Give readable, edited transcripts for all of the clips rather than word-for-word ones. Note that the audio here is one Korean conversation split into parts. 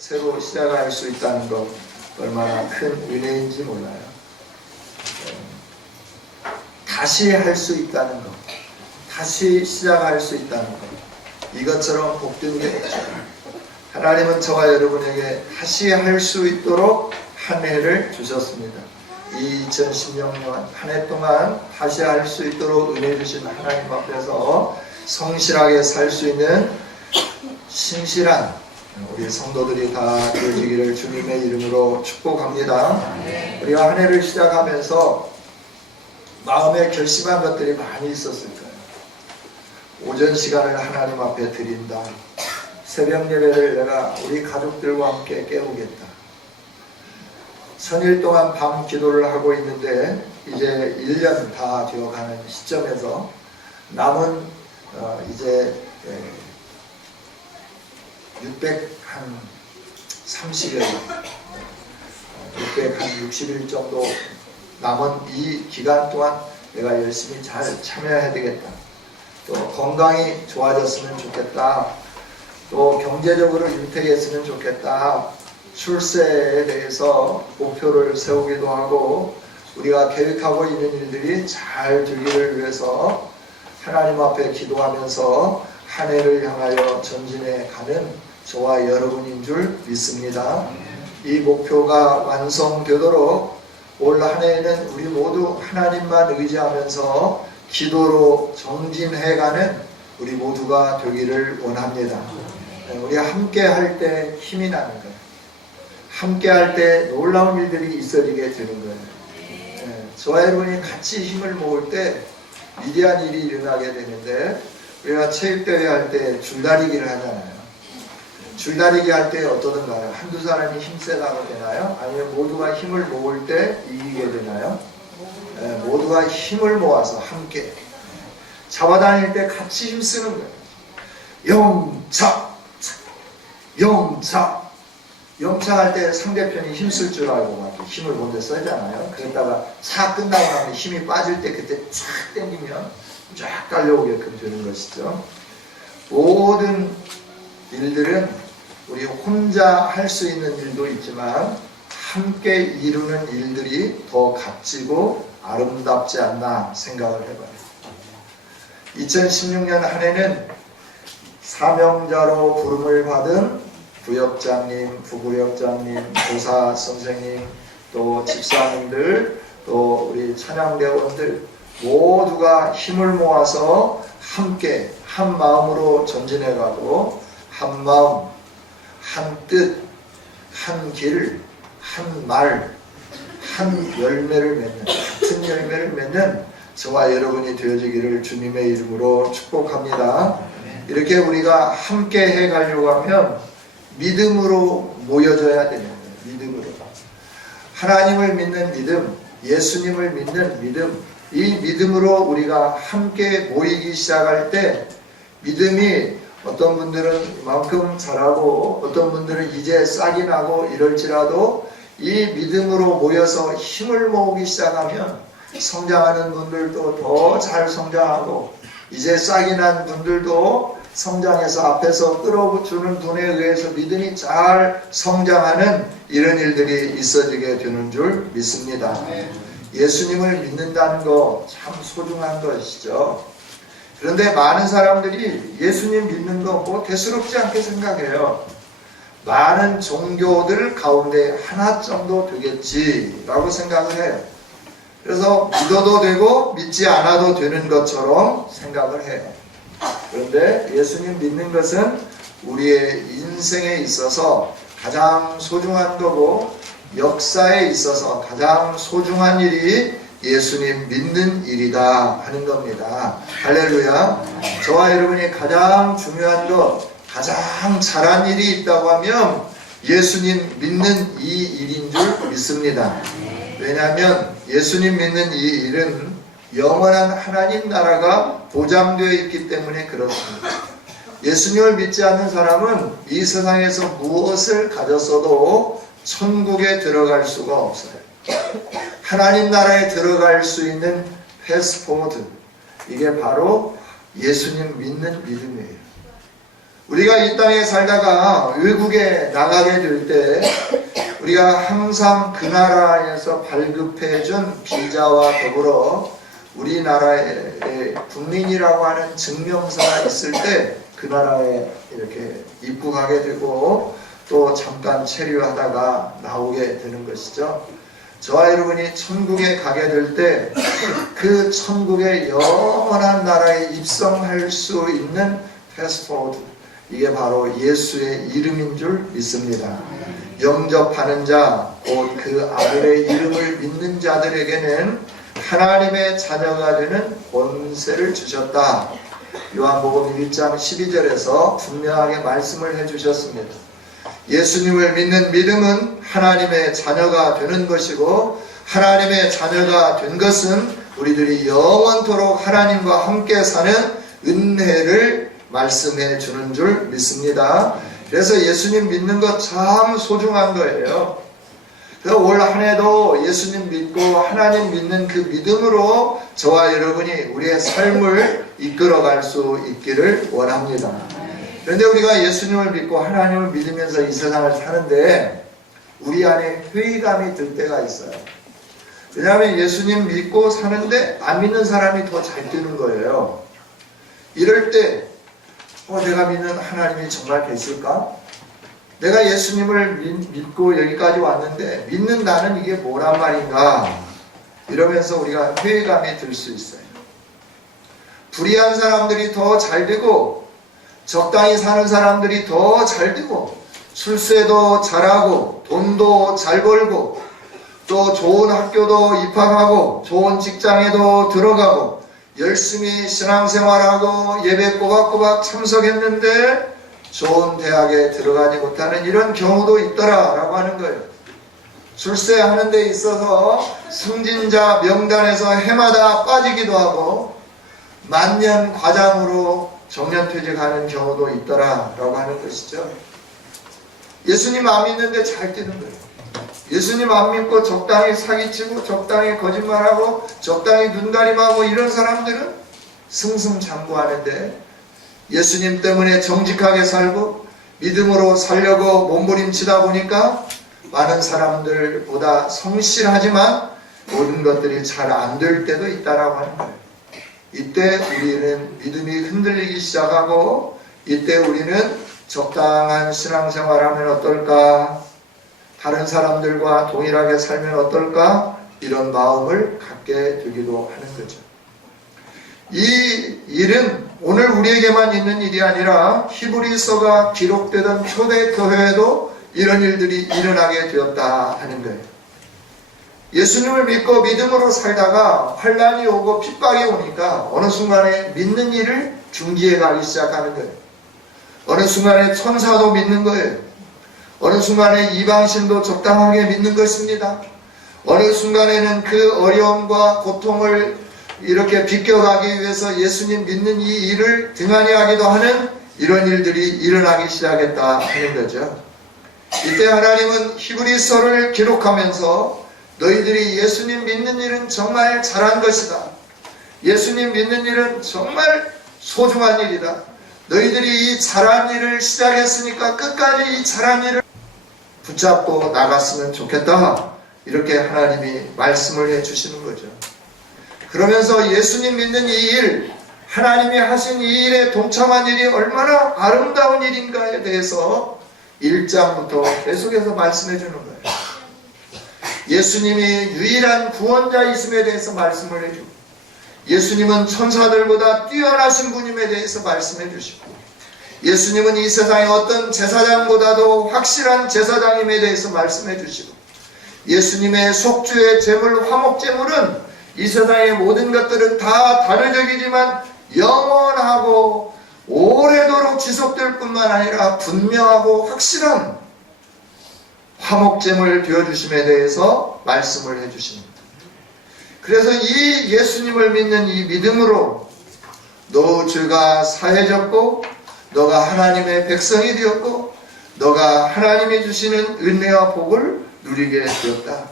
새로 시작할 수 있다는 것 얼마나 큰 은혜인지 몰라요. 다시 할 수 있다는 것, 다시 시작할 수 있다는 것, 이것처럼 복된 게 없죠. 하나님은 저와 여러분에게 다시 할 수 있도록 한 해를 주셨습니다. 이 2016년 한 해 동안 다시 할 수 있도록 은혜 주신 하나님 앞에서 성실하게 살 수 있는 신실한 우리 성도들이 다 되어지기를 주님의 이름으로 축복합니다. 우리가 한 해를 시작하면서 마음에 결심한 것들이 많이 있었을 거예요. 오전 시간을 하나님 앞에 드린다. 새벽 예배를 내가 우리 가족들과 함께 깨우겠다. 천일 동안 밤 기도를 하고 있는데 이제 1년 다 되어가는 시점에서 남은 이제 630일, 660일 정도 남은 이 기간 동안 내가 열심히 잘 참여해야 되겠다. 또 건강이 좋아졌으면 좋겠다. 또 경제적으로 윤택했으면 좋겠다. 출세에 대해서 목표를 세우기도 하고 우리가 계획하고 있는 일들이 잘 되기를 위해서 하나님 앞에 기도하면서 한 해를 향하여 전진해 가는 저와 여러분인 줄 믿습니다. 이 목표가 완성되도록 올 한 해에는 우리 모두 하나님만 의지하면서 기도로 정진해가는 우리 모두가 되기를 원합니다. 우리 함께 할 때 힘이 나는 거예요. 함께 할 때 놀라운 일들이 있어지게 되는 거예요. 저와 여러분이 같이 힘을 모을 때 위대한 일이 일어나게 되는데 우리가 체육대회 할 때 줄다리기를 하잖아요. 줄다리기 할 때 어떠던가요? 한두 사람이 힘세다고 되나요? 아니면 모두가 힘을 모을 때 이기게 되나요? 모두가 힘을 모아서 함께 잡아다닐 때 같이 힘쓰는 거예요. 영차! 영차! 영차할 때 상대편이 힘쓸 줄 알고 막 힘을 먼저 쓰잖아요. 그러다가 차 끝나고 나면 힘이 빠질 때 그때 쫙 당기면 쫙 달려오게끔 되는 것이죠. 모든 일들은 우리 혼자 할 수 있는 일도 있지만 함께 이루는 일들이 더 값지고 아름답지 않나 생각을 해봐요. 2016년 한 해는 사명자로 부름을 받은 부역장님, 부부역장님, 교사 선생님, 또 집사님들, 또 우리 찬양대원들 모두가 힘을 모아서 함께 한 마음으로 전진해가고 한 마음, 한 뜻, 한 길, 한 말, 한 열매를 맺는, 같은 열매를 맺는 저와 여러분이 되어지기를 주님의 이름으로 축복합니다. 이렇게 우리가 함께 해가려고 하면 믿음으로 모여져야 되는 거예요. 믿음으로. 하나님을 믿는 믿음, 예수님을 믿는 믿음, 이 믿음으로 우리가 함께 모이기 시작할 때 믿음이 어떤 분들은 이만큼 잘하고 어떤 분들은 이제 싹이 나고 이럴지라도 이 믿음으로 모여서 힘을 모으기 시작하면 성장하는 분들도 더 잘 성장하고 이제 싹이 난 분들도 성장해서 앞에서 끌어주는 분에 의해서 믿음이 잘 성장하는 이런 일들이 있어지게 되는 줄 믿습니다. 예수님을 믿는다는 거 참 소중한 것이죠. 그런데 많은 사람들이 예수님 믿는 거 뭐 대수롭지 않게 생각해요. 많은 종교들 가운데 하나 정도 되겠지라고 생각을 해요. 그래서 믿어도 되고 믿지 않아도 되는 것처럼 생각을 해요. 그런데 예수님 믿는 것은 우리의 인생에 있어서 가장 소중한 거고 역사에 있어서 가장 소중한 일이 예수님 믿는 일이다 하는 겁니다. 할렐루야. 저와 여러분이 가장 중요한 것, 가장 잘한 일이 있다고 하면 예수님 믿는 이 일인 줄 믿습니다. 왜냐하면 예수님 믿는 이 일은 영원한 하나님 나라가 보장되어 있기 때문에 그렇습니다. 예수님을 믿지 않는 사람은 이 세상에서 무엇을 가졌어도 천국에 들어갈 수가 없어요. 하나님 나라에 들어갈 수 있는 패스포드, 이게 바로 예수님 믿는 믿음이에요. 우리가 이 땅에 살다가 외국에 나가게 될 때 우리가 항상 그 나라에서 발급해준 비자와 더불어 우리나라의 국민이라고 하는 증명서가 있을 때 그 나라에 이렇게 입국하게 되고 또 잠깐 체류하다가 나오게 되는 것이죠. 저와 여러분이 천국에 가게 될 때 그 천국의 영원한 나라에 입성할 수 있는 패스포트, 이게 바로 예수의 이름인 줄 믿습니다. 영접하는 자, 곧 그 아들의 이름을 믿는 자들에게는 하나님의 자녀가 되는 권세를 주셨다. 요한복음 1장 12절에서 분명하게 말씀을 해주셨습니다. 예수님을 믿는 믿음은 하나님의 자녀가 되는 것이고, 하나님의 자녀가 된 것은 우리들이 영원토록 하나님과 함께 사는 은혜를 말씀해 주는 줄 믿습니다. 그래서 예수님 믿는 것 참 소중한 거예요. 그래서 올 한 해도 예수님 믿고 하나님 믿는 그 믿음으로 저와 여러분이 우리의 삶을 이끌어갈 수 있기를 원합니다. 그런데 우리가 예수님을 믿고 하나님을 믿으면서 이 세상을 사는데 우리 안에 회의감이 들 때가 있어요. 왜냐하면 예수님 믿고 사는데 안 믿는 사람이 더 잘 되는 거예요. 이럴 때 내가 믿는 하나님이 정말 계실까? 내가 예수님을 믿고 여기까지 왔는데 믿는 나는 이게 뭐란 말인가? 이러면서 우리가 회의감이 들 수 있어요. 불의한 사람들이 더 잘 되고 적당히 사는 사람들이 더 잘 되고 출세도 잘하고 돈도 잘 벌고 또 좋은 학교도 입학하고 좋은 직장에도 들어가고 열심히 신앙생활하고 예배 꼬박꼬박 참석했는데 좋은 대학에 들어가지 못하는 이런 경우도 있더라라고 하는 거예요. 출세하는 데 있어서 승진자 명단에서 해마다 빠지기도 하고 만년 과장으로 정년퇴직하는 경우도 있더라라고 하는 것이죠. 예수님 안 믿는데 잘 되는 거예요. 예수님 안 믿고 적당히 사기치고 적당히 거짓말하고 적당히 눈가림하고 이런 사람들은 승승장구하는데 예수님 때문에 정직하게 살고 믿음으로 살려고 몸부림치다 보니까 많은 사람들보다 성실하지만 모든 것들이 잘 안 될 때도 있다라고 하는 거예요. 이때 우리는 믿음이 흔들리기 시작하고 이때 우리는 적당한 신앙생활하면 어떨까? 다른 사람들과 동일하게 살면 어떨까? 이런 마음을 갖게 되기도 하는 거죠. 이 일은 오늘 우리에게만 있는 일이 아니라 히브리서가 기록되던 초대교회에도 이런 일들이 일어나게 되었다 하는 거예요. 예수님을 믿고 믿음으로 살다가 환난이 오고 핍박이 오니까 어느 순간에 믿는 일을 중지해 가기 시작하는 거예요. 어느 순간에 천사도 믿는 거예요. 어느 순간에 이방신도 적당하게 믿는 것입니다. 어느 순간에는 그 어려움과 고통을 이렇게 비껴가기 위해서 예수님 믿는 이 일을 등한히 하기도 하는 이런 일들이 일어나기 시작했다 하는 거죠. 이때 하나님은 히브리서를 기록하면서 너희들이 예수님 믿는 일은 정말 잘한 것이다. 예수님 믿는 일은 정말 소중한 일이다. 너희들이 이 잘한 일을 시작했으니까 끝까지 이 잘한 일을 붙잡고 나갔으면 좋겠다. 이렇게 하나님이 말씀을 해주시는 거죠. 그러면서 예수님 믿는 이 일, 하나님이 하신 이 일에 동참한 일이 얼마나 아름다운 일인가에 대해서 1장부터 계속해서 말씀해 주는 거예요. 예수님이 유일한 구원자이심에 대해서 말씀을 해주고 예수님은 천사들보다 뛰어나신 분임에 대해서 말씀해 주시고 예수님은 이 세상의 어떤 제사장보다도 확실한 제사장임에 대해서 말씀해 주시고 예수님의 속주의 제물 화목제물은 이 세상의 모든 것들은 다 단회적이지만 영원하고 오래도록 지속될 뿐만 아니라 분명하고 확실한 화목제물 되어주심에 대해서 말씀을 해주십니다. 그래서 이 예수님을 믿는 이 믿음으로 너 죄가 사해졌고 너가 하나님의 백성이 되었고 너가 하나님이 주시는 은혜와 복을 누리게 되었다.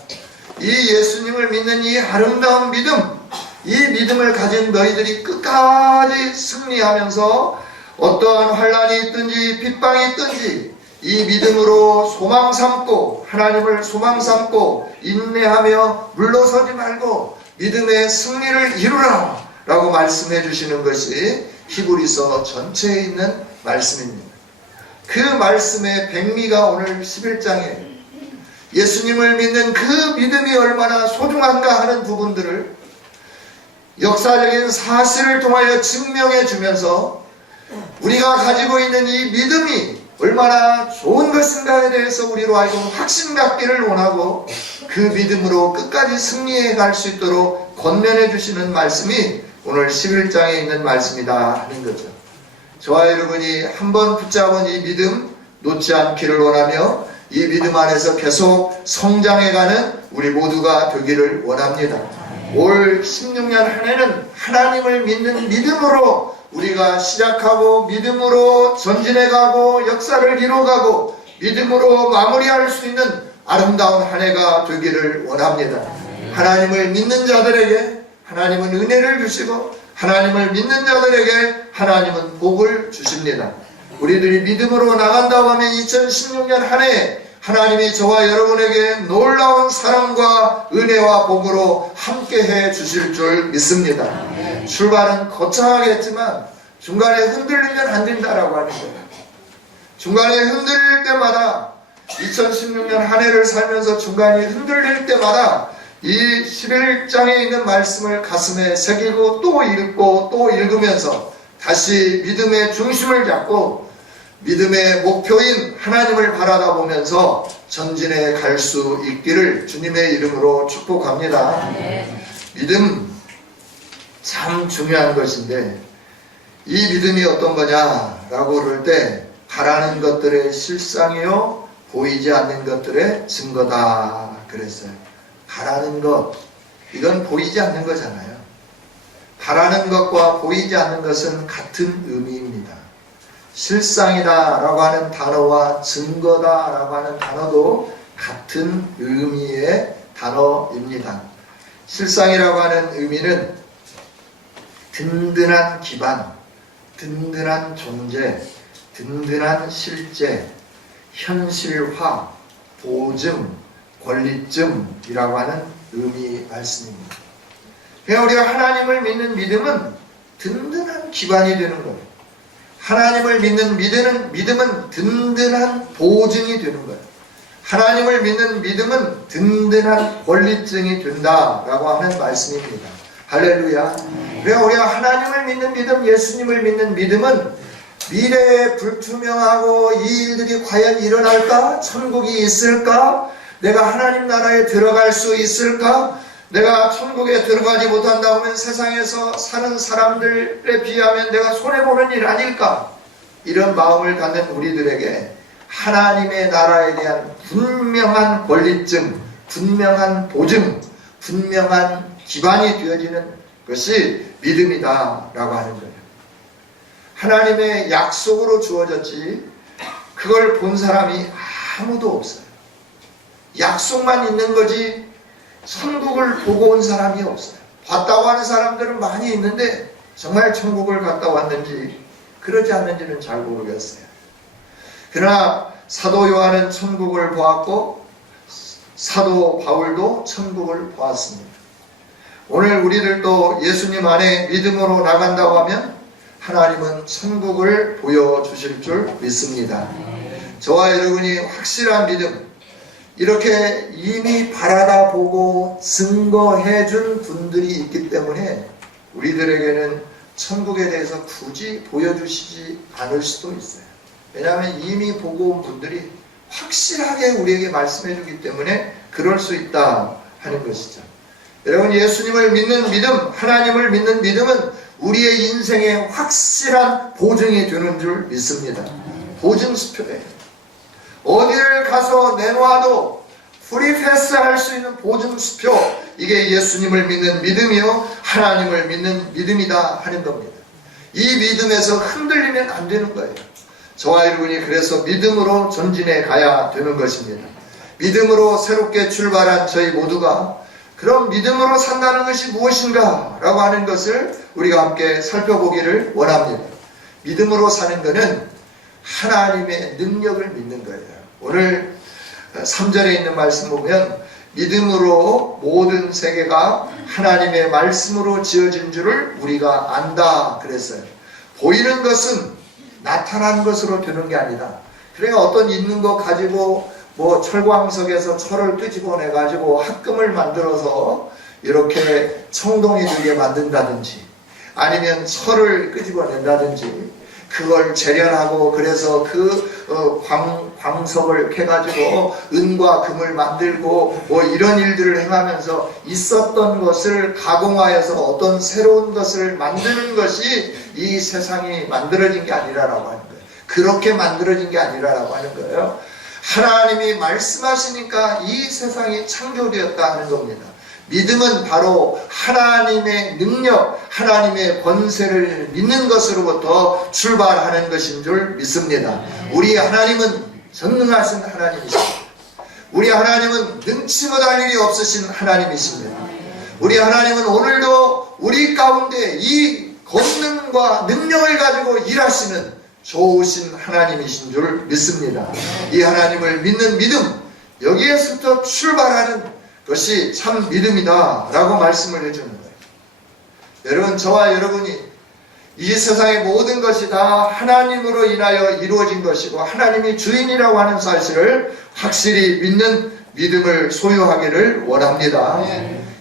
이 예수님을 믿는 이 아름다운 믿음, 이 믿음을 가진 너희들이 끝까지 승리하면서 어떠한 환난이 있든지 핍박이 있든지 이 믿음으로 소망 삼고 하나님을 소망 삼고 인내하며 물러서지 말고 믿음의 승리를 이루라 라고 말씀해 주시는 것이 히브리서 전체에 있는 말씀입니다. 그 말씀의 백미가 오늘 11장에 예수님을 믿는 그 믿음이 얼마나 소중한가 하는 부분들을 역사적인 사실을 통하여 증명해 주면서 우리가 가지고 있는 이 믿음이 얼마나 좋은 것인가에 대해서 우리로 하여금 확신 갖기를 원하고 그 믿음으로 끝까지 승리해 갈 수 있도록 권면해 주시는 말씀이 오늘 11장에 있는 말씀이다 하는 거죠. 저와 여러분이 한번 붙잡은 이 믿음 놓지 않기를 원하며 이 믿음 안에서 계속 성장해가는 우리 모두가 되기를 원합니다. 올 16년 한 해는 하나님을 믿는 믿음으로 우리가 시작하고 믿음으로 전진해가고 역사를 이루어가고 믿음으로 마무리할 수 있는 아름다운 한 해가 되기를 원합니다. 하나님을 믿는 자들에게 하나님은 은혜를 주시고 하나님을 믿는 자들에게 하나님은 복을 주십니다. 우리들이 믿음으로 나간다고 하면 2016년 한 해 하나님이 저와 여러분에게 놀라운 사랑과 은혜와 복으로 함께해 주실 줄 믿습니다. 출발은 거창하겠지만 중간에 흔들리면 안 된다라고 하는 거예요. 중간에 흔들릴 때마다 2016년 한 해를 살면서 중간에 흔들릴 때마다 이 11장에 있는 말씀을 가슴에 새기고 또 읽고 또 읽으면서 다시 믿음의 중심을 잡고 믿음의 목표인 하나님을 바라다 보면서 전진해 갈 수 있기를 주님의 이름으로 축복합니다. 믿음 참 중요한 것인데 이 믿음이 어떤 거냐라고 그럴 때 바라는 것들의 실상이요 보이지 않는 것들의 증거다 그랬어요. 바라는 것 이건 보이지 않는 거잖아요. 바라는 것과 보이지 않는 것은 같은 의미입니다. 실상이다 라고 하는 단어와 증거다 라고 하는 단어도 같은 의미의 단어입니다. 실상이라고 하는 의미는 든든한 기반, 든든한 존재, 든든한 실제, 현실화, 보증, 권리증이라고 하는 의미 말씀입니다. 그러니까 우리가 하나님을 믿는 믿음은 든든한 기반이 되는 거예요. 하나님을 믿는 믿음은 든든한 보증이 되는 거예요. 하나님을 믿는 믿음은 든든한 권리증이 된다라고 하는 말씀입니다. 할렐루야. 그래서 우리가 하나님을 믿는 믿음, 예수님을 믿는 믿음은 미래에 불투명하고 이 일들이 과연 일어날까? 천국이 있을까? 내가 하나님 나라에 들어갈 수 있을까? 내가 천국에 들어가지 못한다면 세상에서 사는 사람들에 비하면 내가 손해보는 일 아닐까? 이런 마음을 갖는 우리들에게 하나님의 나라에 대한 분명한 권리증, 분명한 보증, 분명한 기반이 되어지는 것이 믿음이다 라고 하는 거예요. 하나님의 약속으로 주어졌지 그걸 본 사람이 아무도 없어요. 약속만 있는 거지 천국을 보고 온 사람이 없어요. 봤다고 하는 사람들은 많이 있는데 정말 천국을 갔다 왔는지 그러지 않는지는 잘 모르겠어요. 그러나 사도 요한은 천국을 보았고 사도 바울도 천국을 보았습니다. 오늘 우리들도 예수님 안에 믿음으로 나간다고 하면 하나님은 천국을 보여주실 줄 믿습니다. 저와 여러분이 확실한 믿음 이렇게 이미 바라다 보고 증거해 준 분들이 있기 때문에 우리들에게는 천국에 대해서 굳이 보여주시지 않을 수도 있어요. 왜냐하면 이미 보고 온 분들이 확실하게 우리에게 말씀해 주기 때문에 그럴 수 있다 하는 것이죠. 여러분 예수님을 믿는 믿음, 하나님을 믿는 믿음은 우리의 인생에 확실한 보증이 되는 줄 믿습니다. 보증수표예요. 어디를 가서 내놓아도 프리패스 할 수 있는 보증수표, 이게 예수님을 믿는 믿음이요 하나님을 믿는 믿음이다 하는 겁니다. 이 믿음에서 흔들리면 안 되는 거예요. 저와 여러분이 그래서 믿음으로 전진해 가야 되는 것입니다. 믿음으로 새롭게 출발한 저희 모두가 그럼 믿음으로 산다는 것이 무엇인가 라고 하는 것을 우리가 함께 살펴보기를 원합니다. 믿음으로 사는 것은 하나님의 능력을 믿는 거예요. 오늘 3절에 있는 말씀 보면 믿음으로 모든 세계가 하나님의 말씀으로 지어진 줄을 우리가 안다 그랬어요. 보이는 것은 나타난 것으로 되는 게 아니다. 그러니까 어떤 있는 거 가지고 뭐 철광석에서 철을 끄집어내 가지고 합금을 만들어서 이렇게 청동이 들게 만든다든지 아니면 철을 끄집어낸다든지 그걸 재련하고 그래서 그 광석을 캐가지고 은과 금을 만들고 뭐 이런 일들을 행하면서 있었던 것을 가공하여서 어떤 새로운 것을 만드는 것이 이 세상이 만들어진 게 아니라라고 하는 거예요. 그렇게 만들어진 게 아니라라고 하는 거예요. 하나님이 말씀하시니까 이 세상이 창조되었다 하는 겁니다. 믿음은 바로 하나님의 능력, 하나님의 권세를 믿는 것으로부터 출발하는 것인 줄 믿습니다. 우리 하나님은 전능하신 하나님이십니다. 우리 하나님은 능치 못할 일이 없으신 하나님이십니다. 우리 하나님은 오늘도 우리 가운데 이 권능과 능력을 가지고 일하시는 좋으신 하나님이신 줄 믿습니다. 이 하나님을 믿는 믿음, 여기에서부터 출발하는 것이 참 믿음이다 라고 말씀을 해주는 거예요. 여러분, 저와 여러분이 이 세상의 모든 것이 다 하나님으로 인하여 이루어진 것이고 하나님이 주인이라고 하는 사실을 확실히 믿는 믿음을 소유하기를 원합니다.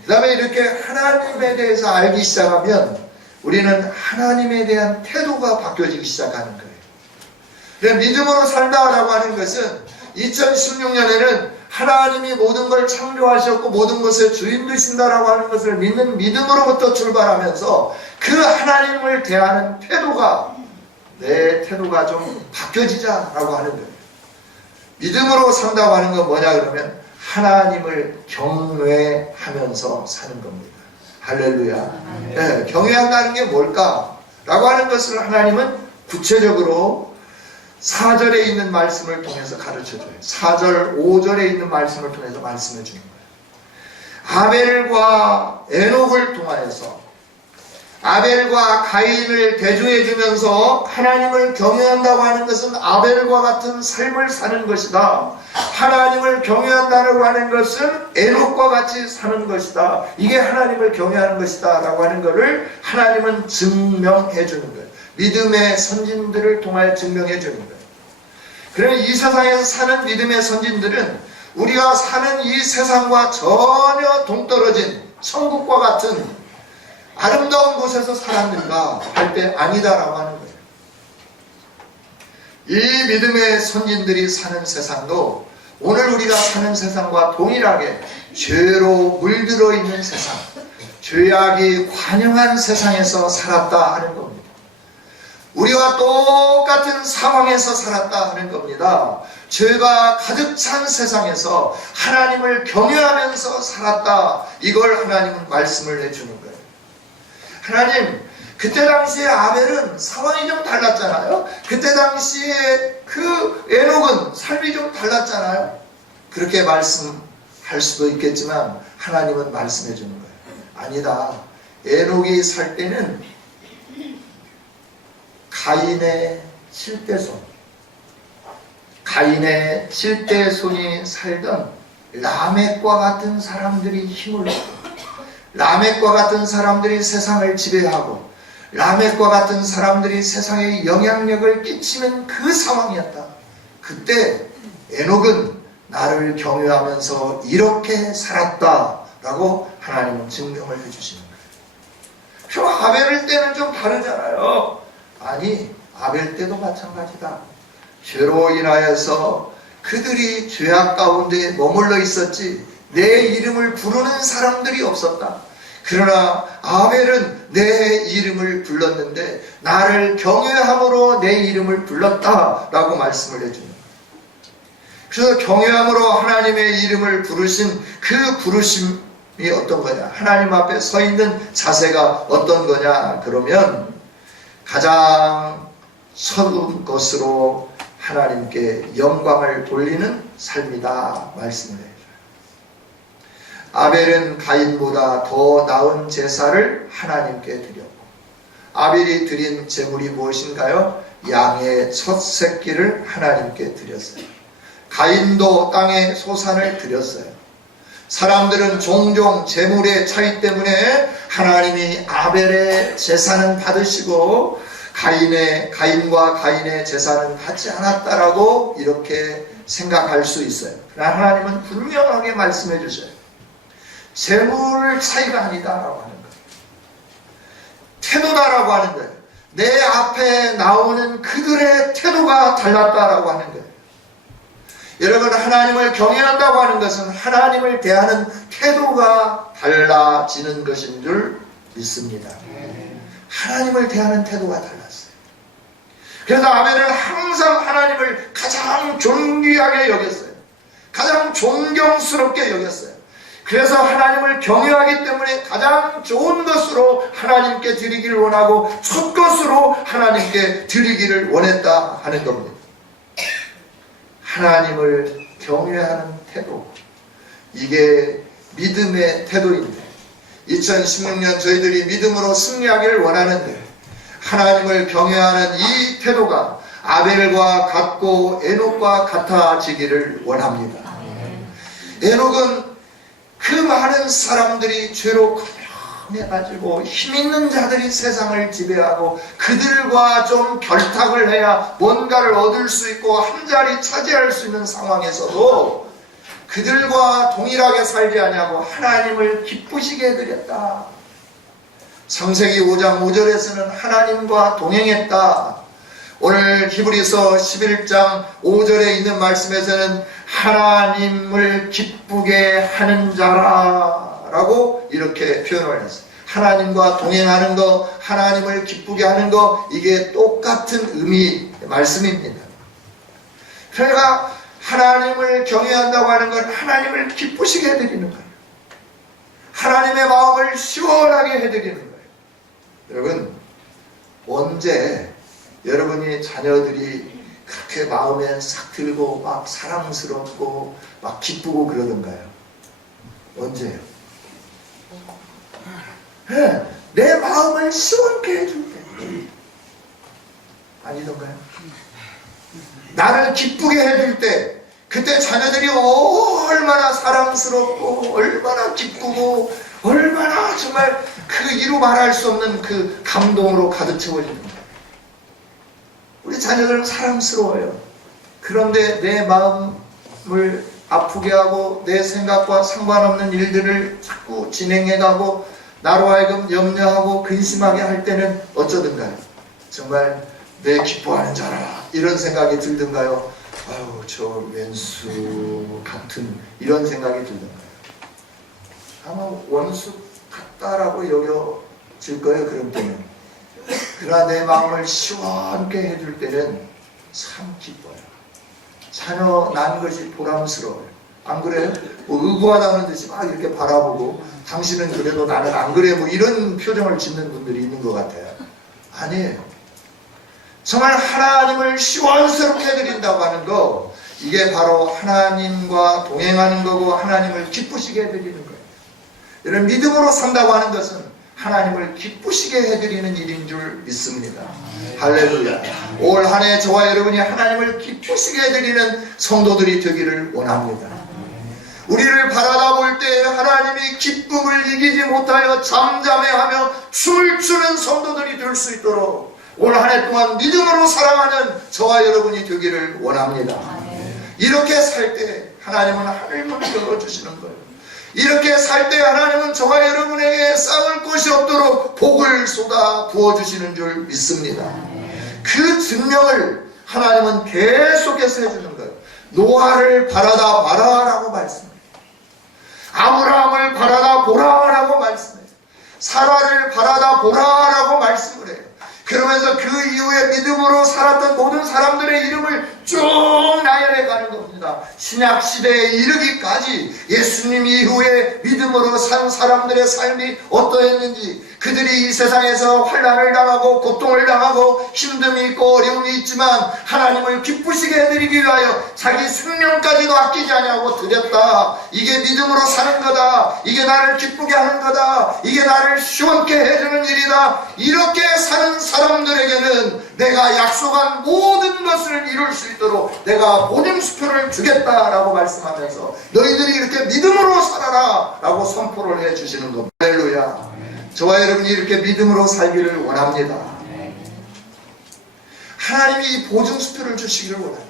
그 다음에 이렇게 하나님에 대해서 알기 시작하면 우리는 하나님에 대한 태도가 바뀌어지기 시작하는 거예요. 그래서 믿음으로 산다라고 하는 것은 2016년에는 하나님이 모든 걸 창조하셨고 모든 것의 주인 되신다라고 하는 것을 믿는 믿음으로부터 출발하면서 그 하나님을 대하는 태도가 내 태도가 좀 바뀌어지자라고 하는 거예요. 믿음으로 산다고 하는 건 뭐냐 그러면 하나님을 경외하면서 사는 겁니다. 할렐루야. 네, 경외한다는 게 뭘까라고 하는 것을 하나님은 구체적으로 4절에 있는 말씀을 통해서 가르쳐줘요. 4절, 5절에 있는 말씀을 통해서 말씀해 주는 거예요. 아벨과 에녹을 통하여서 아벨과 가인을 대조해 주면서 하나님을 경외한다고 하는 것은 아벨과 같은 삶을 사는 것이다. 하나님을 경외한다고 하는 것은 에녹과 같이 사는 것이다. 이게 하나님을 경외하는 것이다 라고 하는 것을 하나님은 증명해 주는 거예요. 믿음의 선진들을 통하여 증명해 주는 거예요. 그러면 이 세상에서 사는 믿음의 선진들은 우리가 사는 이 세상과 전혀 동떨어진 천국과 같은 아름다운 곳에서 살았는가 할 때 아니다라고 하는 거예요. 이 믿음의 선진들이 사는 세상도 오늘 우리가 사는 세상과 동일하게 죄로 물들어 있는 세상, 죄악이 관영한 세상에서 살았다 하는 겁니다. 우리와 똑같은 상황에서 살았다 하는 겁니다. 죄가 가득 찬 세상에서 하나님을 경외하면서 살았다. 이걸 하나님은 말씀을 해주는 거예요. 하나님, 그때 당시에 아벨은 상황이 좀 달랐잖아요. 그때 당시에 그 에녹은 삶이 좀 달랐잖아요. 그렇게 말씀할 수도 있겠지만 하나님은 말씀해 주는 거예요. 아니다. 에녹이 살 때는 가인의 7대 손, 가인의 7대 손이 살던 라멕과 같은 사람들이 힘을 얻고 라멕과 같은 사람들이 세상을 지배하고 라멕과 같은 사람들이 세상에 영향력을 끼치는 그 상황이었다. 그때 에녹은 나를 경외하면서 이렇게 살았다라고 하나님은 증명을 해주시는 거예요. 그럼 아벨 때는 좀 다르잖아요. 아니, 아벨 때도 마찬가지다. 죄로 인하여서 그들이 죄악 가운데 머물러 있었지 내 이름을 부르는 사람들이 없었다. 그러나 아벨은 내 이름을 불렀는데 나를 경외함으로 내 이름을 불렀다라고 말씀을 해줍니다. 그래서 경외함으로 하나님의 이름을 부르신 그 부르심이 어떤 거냐, 하나님 앞에 서 있는 자세가 어떤 거냐 그러면 가장 처음 것으로 하나님께 영광을 돌리는 삶이다 말씀을 해요. 아벨은 가인보다 더 나은 제사를 하나님께 드렸고 아벨이 드린 제물이 무엇인가요? 양의 첫 새끼를 하나님께 드렸어요. 가인도 땅에 소산을 드렸어요. 사람들은 종종 제물의 차이 때문에 하나님이 아벨의 제사는 받으시고 가인과 가인의 제사는 받지 않았다라고 이렇게 생각할 수 있어요. 그러나 하나님은 분명하게 말씀해 주셔요. 제물 차이가 아니다라고 하는 거예요. 태도다라고 하는 거예요. 내 앞에 나오는 그들의 태도가 달랐다라고 하는 거예요. 여러분, 하나님을 경외한다고 하는 것은 하나님을 대하는 태도가 달라지는 것인 줄 믿습니다. 하나님을 대하는 태도가 달랐어요. 그래서 아벨은 항상 하나님을 가장 존귀하게 여겼어요. 가장 존경스럽게 여겼어요. 그래서 하나님을 경외하기 때문에 가장 좋은 것으로 하나님께 드리기를 원하고 첫 것으로 하나님께 드리기를 원했다 하는 겁니다. 하나님을 경외하는 태도, 이게 믿음의 태도인데 2016년 저희들이 믿음으로 승리하기를 원하는데 하나님을 경외하는 이 태도가 아벨과 같고 에녹과 같아지기를 원합니다. 에녹은 그 많은 사람들이 죄로 가련해가지고 힘있는 자들이 세상을 지배하고 그들과 좀 결탁을 해야 뭔가를 얻을 수 있고 한 자리 차지할 수 있는 상황에서도 그들과 동일하게 살지 아니하고 하나님을 기쁘시게 해드렸다. 창세기 5장 5절에서는 하나님과 동행했다. 오늘 히브리서 11장 5절에 있는 말씀에서는 하나님을 기쁘게 하는 자라라고 이렇게 표현을 했어요. 하나님과 동행하는 것, 하나님을 기쁘게 하는 것, 이게 똑같은 의미 말씀입니다. 그러니까 하나님을 경외한다고 하는 건 하나님을 기쁘시게 해드리는 거예요. 하나님의 마음을 시원하게 해드리는 거예요. 여러분, 언제 여러분이 자녀들이 그렇게 마음에 싹 들고 막 사랑스럽고 막 기쁘고 그러던가요? 언제요? 네, 내 마음을 시원케 해줄 때 아니던가요? 나를 기쁘게 해줄 때 그때 자녀들이 얼마나 사랑스럽고 얼마나 기쁘고 얼마나 정말 그 이루 말할 수 없는 그 감동으로 가득 채워지는 거예요. 우리 자녀들은 사랑스러워요. 그런데 내 마음을 아프게 하고 내 생각과 상관없는 일들을 자꾸 진행해가고 나로 하여금 염려하고 근심하게 할 때는 어쩌든가요? 정말 내 기뻐하는 자라 이런 생각이 들든가요? 아유, 저 왼수 같은 이런 생각이 들든가요? 아마 원수 같다라고 여겨질 거예요. 그런 때는. 그러나 내 마음을 시원하게 해줄 때는 참 기뻐요. 자녀 낳은 것이 보람스러워요. 안 그래요? 뭐 의구하다는 듯이 막 이렇게 바라보고 당신은 그래도 나는 안 그래 뭐 이런 표정을 짓는 분들이 있는 것 같아요. 아니에요. 정말 하나님을 시원스럽게 해드린다고 하는 거, 이게 바로 하나님과 동행하는 거고 하나님을 기쁘시게 해드리는 거예요. 이런 믿음으로 산다고 하는 것은 하나님을 기쁘시게 해드리는 일인 줄 믿습니다. 할렐루야. 올 한 해 저와 여러분이 하나님을 기쁘시게 해드리는 성도들이 되기를 원합니다. 우리를 바라다 볼 때 하나님이 기쁨을 이기지 못하여 잠잠해하며 춤을 추는 성도들이 될 수 있도록 올 한 해 동안 믿음으로 살아가는 저와 여러분이 되기를 원합니다. 이렇게 살 때 하나님은 하늘문을 열어주시는 거예요. 이렇게 살 때 하나님은 저와 여러분에게 쌓을 곳이 없도록 복을 쏟아 부어주시는 줄 믿습니다. 그 증명을 하나님은 계속해서 해주는 거예요. 노아를 바라다 봐라라고 말씀해요. 아브라함을 바라다 보라라고 말씀해요. 사라를 바라다 보라라고 말씀을 해요. 그러면서 그 이후에 믿음으로 살았던 모든 사람들의 이름을 쭉 나열해 가는 겁니다. 신약 시대에 이르기까지 예수님 이후에 믿음으로 산 사람들의 삶이 어떠했는지, 그들이 이 세상에서 환난을 당하고 고통을 당하고 힘듦이 있고 어려움이 있지만 하나님을 기쁘시게 해드리기 위하여 자기 생명까지도 아끼지 아니하고 드렸다. 이게 믿음으로 사는 거다. 이게 나를 기쁘게 하는 거다. 이게 나를 시원케 해주는 일이다. 이렇게 사는 사람들에게는 내가 약속한 모든 것을 이룰 수 있도록 내가 보증수표를 주겠다라고 말씀하면서 너희들이 이렇게 믿음으로 살아라 라고 선포를 해주시는 겁니다. 할렐루야. 저와 여러분이 이렇게 믿음으로 살기를 원합니다. 하나님이 이 보증수표를 주시기를 원합니다.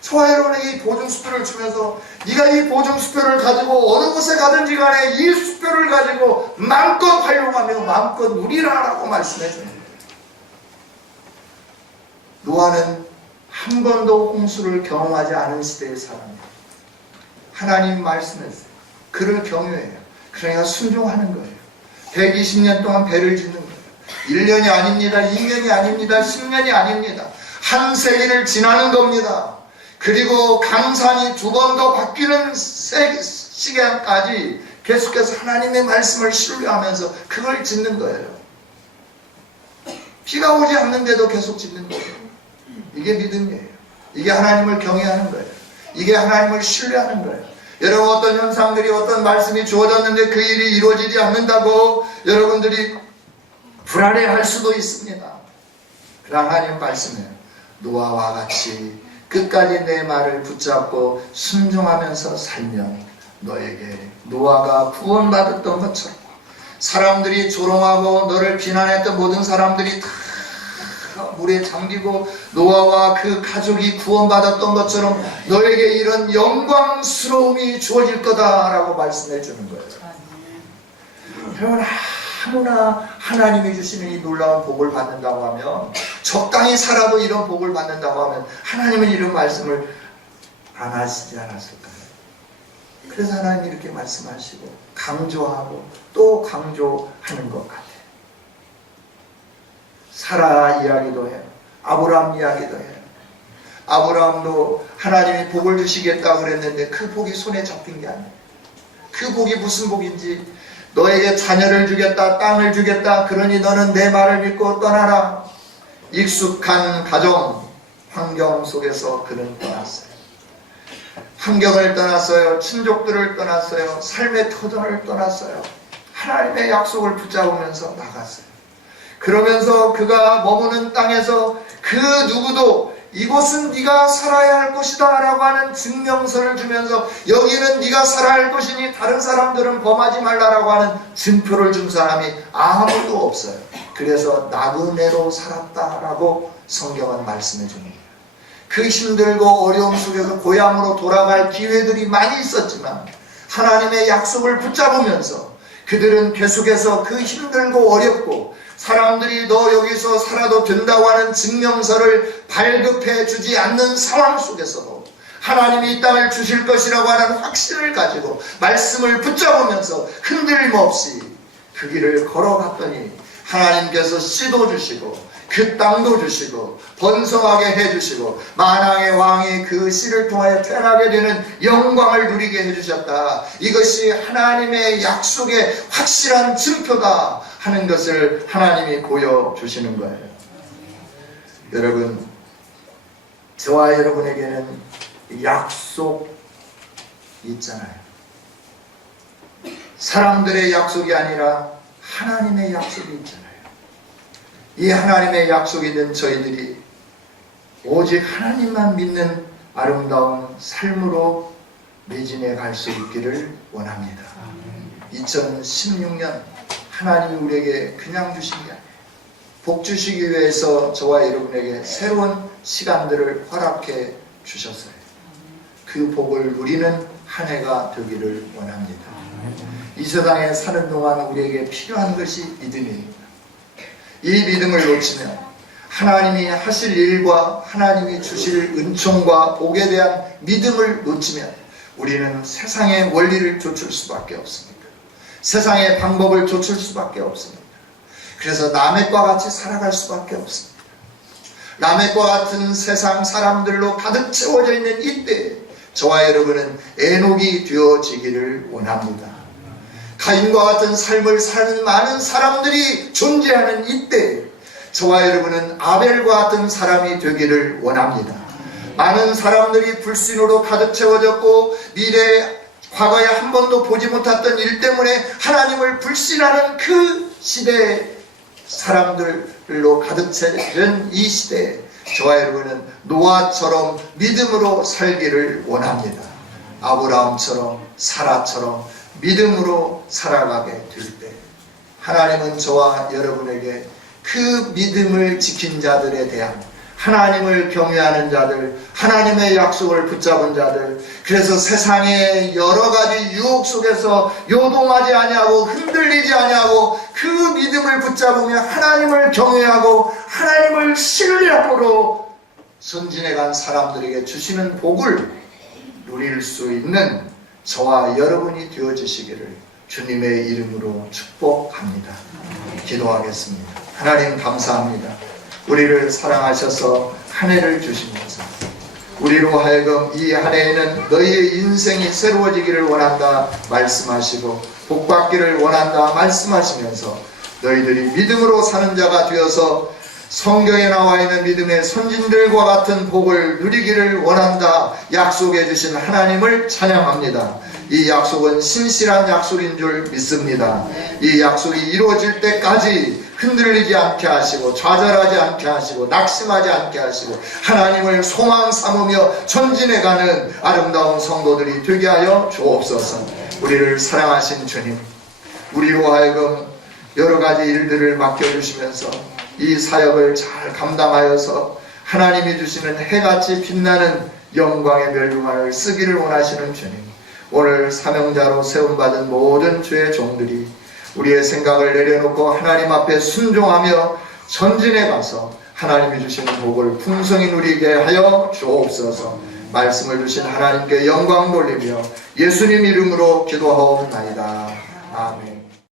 저와 여러분에게 이 보증수표를 주면서 네가 이 보증수표를 가지고 어느 곳에 가든지 간에 이 수표를 가지고 마음껏 활용하며 마음껏 누리라라고 말씀해 줍니다. 노아는 한 번도 홍수를 경험하지 않은 시대의 사람이에요. 하나님 말씀했어요. 그를 경유해요. 그러니까 순종하는 거예요. 120년 동안 배를 짓는 거예요. 1년이 아닙니다. 2년이 아닙니다. 10년이 아닙니다. 한 세기를 지나는 겁니다. 그리고 강산이 2번 더 바뀌는 시간까지 계속해서 하나님의 말씀을 신뢰하면서 그걸 짓는 거예요. 비가 오지 않는데도 계속 짓는 거예요. 이게 믿음이에요. 이게 하나님을 경외하는 거예요. 이게 하나님을 신뢰하는 거예요. 여러분, 어떤 현상들이, 어떤 말씀이 주어졌는데 그 일이 이루어지지 않는다고 여러분들이 불안해할 수도 있습니다. 그러나 하나님 말씀해요. 노아와 같이 끝까지 내 말을 붙잡고 순종하면서 살면 너에게 노아가 구원받았던 것처럼, 사람들이 조롱하고 너를 비난했던 모든 사람들이 다 물에 잠기고 노아와 그 가족이 구원받았던 것처럼 너에게 이런 영광스러움이 주어질 거다라고 말씀해 주는 거예요. 여러분, 아무나 하나님이 주시는 이 놀라운 복을 받는다고 하면, 적당히 살아도 이런 복을 받는다고 하면 하나님은 이런 말씀을 안 하시지 않았을까요? 그래서 하나님이 이렇게 말씀하시고 강조하고 또 강조하는 것 같아요. 사라 이야기도 해요. 아브라함 이야기도 해요. 아브라함도 하나님이 복을 주시겠다고 그랬는데 그 복이 손에 잡힌 게 아니에요. 그 복이 무슨 복인지, 너에게 자녀를 주겠다, 땅을 주겠다, 그러니 너는 내 말을 믿고 떠나라. 익숙한 가정, 환경 속에서 그는 떠났어요. 환경을 떠났어요. 친족들을 떠났어요. 삶의 터전을 떠났어요. 하나님의 약속을 붙잡으면서 나갔어요. 그러면서 그가 머무는 땅에서 그 누구도 이곳은 네가 살아야 할 곳이다 라고 하는 증명서를 주면서 여기는 네가 살아야 할 곳이니 다른 사람들은 범하지 말라라고 하는 증표를 준 사람이 아무도 없어요. 그래서 나그네로 살았다라고 성경은 말씀해 줍니다. 그 힘들고 어려움 속에서 고향으로 돌아갈 기회들이 많이 있었지만 하나님의 약속을 붙잡으면서 그들은 계속해서 그 힘들고 어렵고 사람들이 너 여기서 살아도 된다고 하는 증명서를 발급해 주지 않는 상황 속에서도 하나님이 이 땅을 주실 것이라고 하는 확신을 가지고 말씀을 붙잡으면서 흔들림 없이 그 길을 걸어갔더니 하나님께서 씨도 주시고 그 땅도 주시고 번성하게 해주시고 만왕의 왕이 그 씨를 통하여 태어나게 되는 영광을 누리게 해주셨다. 이것이 하나님의 약속의 확실한 증표다 하는 것을 하나님이 보여주시는 거예요. 여러분, 저와 여러분에게는 약속이 있잖아요. 사람들의 약속이 아니라 하나님의 약속이 있잖아요. 이 하나님의 약속이 된 저희들이 오직 하나님만 믿는 아름다운 삶으로 매진해 갈 수 있기를 원합니다. 2016년 하나님이 우리에게 그냥 주신 게 아니에요. 복 주시기 위해서 저와 여러분에게 새로운 시간들을 허락해 주셨어요. 그 복을 누리는 한 해가 되기를 원합니다. 이 세상에 사는 동안 우리에게 필요한 것이 믿음입니다. 이 믿음을 놓치면 하나님이 하실 일과 하나님이 주실 은총과 복에 대한 믿음을 놓치면 우리는 세상의 원리를 좇을 수밖에 없습니다. 세상의 방법을 좇을 수밖에 없습니다. 그래서 남의 과 같이 살아갈 수밖에 없습니다. 라멕과 같은 세상 사람들로 가득 채워져 있는 이때 저와 여러분은 에녹이 되어지기를 원합니다. 가인과 같은 삶을 사는 많은 사람들이 존재하는 이때 저와 여러분은 아벨과 같은 사람이 되기를 원합니다. 많은 사람들이 불신으로 가득 채워졌고 미래 과거에 한 번도 보지 못했던 일 때문에 하나님을 불신하는 그 시대의 사람들로 가득 채운 이 시대에 저와 여러분은 노아처럼 믿음으로 살기를 원합니다. 아브라함처럼 사라처럼 믿음으로 살아가게 될 때 하나님은 저와 여러분에게 그 믿음을 지킨 자들에 대한 하나님을 경외하는 자들, 하나님의 약속을 붙잡은 자들, 그래서 세상의 여러 가지 유혹 속에서 요동하지 아니하고 흔들리지 아니하고 그 믿음을 붙잡으며 하나님을 경외하고 하나님을 신뢰함으로 선진해간 사람들에게 주시는 복을 누릴 수 있는 저와 여러분이 되어주시기를 주님의 이름으로 축복합니다. 기도하겠습니다. 하나님 감사합니다. 우리를 사랑하셔서 한 해를 주시면서 우리로 하여금 이 한 해에는 너희의 인생이 새로워지기를 원한다 말씀하시고 복받기를 원한다 말씀하시면서 너희들이 믿음으로 사는 자가 되어서 성경에 나와 있는 믿음의 선진들과 같은 복을 누리기를 원한다 약속해 주신 하나님을 찬양합니다. 이 약속은 신실한 약속인 줄 믿습니다. 이 약속이 이루어질 때까지 흔들리지 않게 하시고 좌절하지 않게 하시고 낙심하지 않게 하시고 하나님을 소망 삼으며 전진해가는 아름다운 성도들이 되게 하여 주옵소서. 우리를 사랑하신 주님, 우리로 하여금 여러 가지 일들을 맡겨주시면서 이 사역을 잘 감당하여서 하나님이 주시는 해같이 빛나는 영광의 멸류관을 쓰기를 원하시는 주님, 오늘 사명자로 세움받은 모든 주의 종들이 우리의 생각을 내려놓고 하나님 앞에 순종하며 전진해 가서 하나님이 주시는 복을 풍성히 누리게 하여 주옵소서. 말씀을 주신 하나님께 영광 돌리며 예수님 이름으로 기도하옵나이다. 아멘.